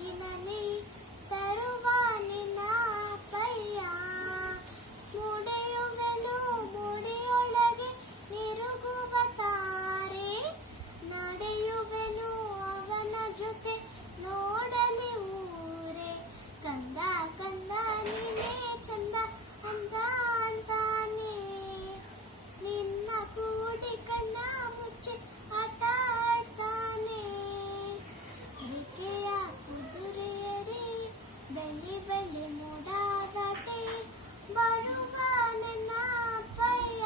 ಕನಸಿನಲ್ಲಿ ತರುವ ನಿನ್ನ ಪಯ್ಯ ಮುಡಿಯುವೆನು ಮುಡಿಯೊಳಗೆ ನಿರುಗುವ ತಾರೆ ನಡೆಯುವೆನು ಅವನ ಜೊತೆ ನೋಡಲಿ ಊರೇ ಕಂದ ಕಂದ ನೀನೇ ಚಂದ ಅಂತ ಅಂತಾನೆ ನಿನ್ನ ಕೂಡಿ ಕಣ್ಣ ಮುಚ್ಚಿ ಆಟ ಆಡ್ತಾನೆ ಬಿಕೆಯ ಕುದುರೆಯರಿ ಬೆಳ್ಳಿ ಬೆಳ್ಳಿ ಮೋಡ ದಾಟಿ ಬರುವ ನನ್ನ ಪಯ್ಯ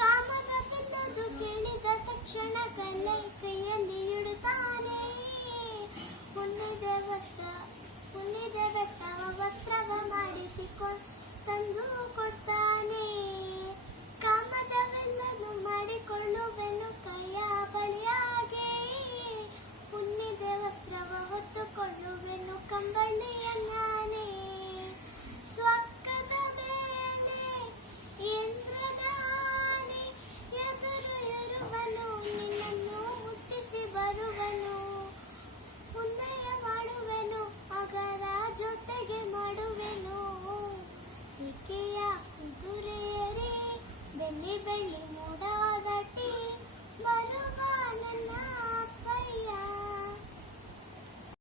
ಕಾಮದ ಬಿಲ್ಲದು ಕೇಳಿದ ತಕ್ಷಣ ಕೈಯಲ್ಲಿ ಇಡುತ್ತಾನೆ ಹುಣ್ಣಿದೆ ಬೆಟ್ಟವ ವಸ್ತ್ರವ ಮಾಡಿಸಿಕೊ ತಂದು ಕೊಡ್ತಾನೆ ಕಾಮದವೆಲ್ಲನು ಮಾಡಿಕೊಳ್ಳುವೆನು ಕೈಯ ಬಳಿಯಾಗೆ ಹುಣ್ಣಿದೆ ವಸ್ತ್ರವ ಹೊತ್ತುಕೊಳ್ಳುವೆನು ಕಂಬಳಿಯ ನಾನೇ ಸ್ವರ್ಗದ ಮೇಲೆ ಇಂದ್ರನ ಆನೆ ಎದುರು ಇರುವನು ನಿನ್ನನ್ನು ಮುಟ್ಟಿಸಿ ಬರುವನು ಉನ್ನಯ ಮಾಡುವೆನು ಅಗರ ಜೊತೆಗೆ ಮಾಡುವೆನು ಇಕೆಯ ಕುದುರೆಯರೇ ಬೆಳ್ಳಿ ಬೆಳ್ಳಿ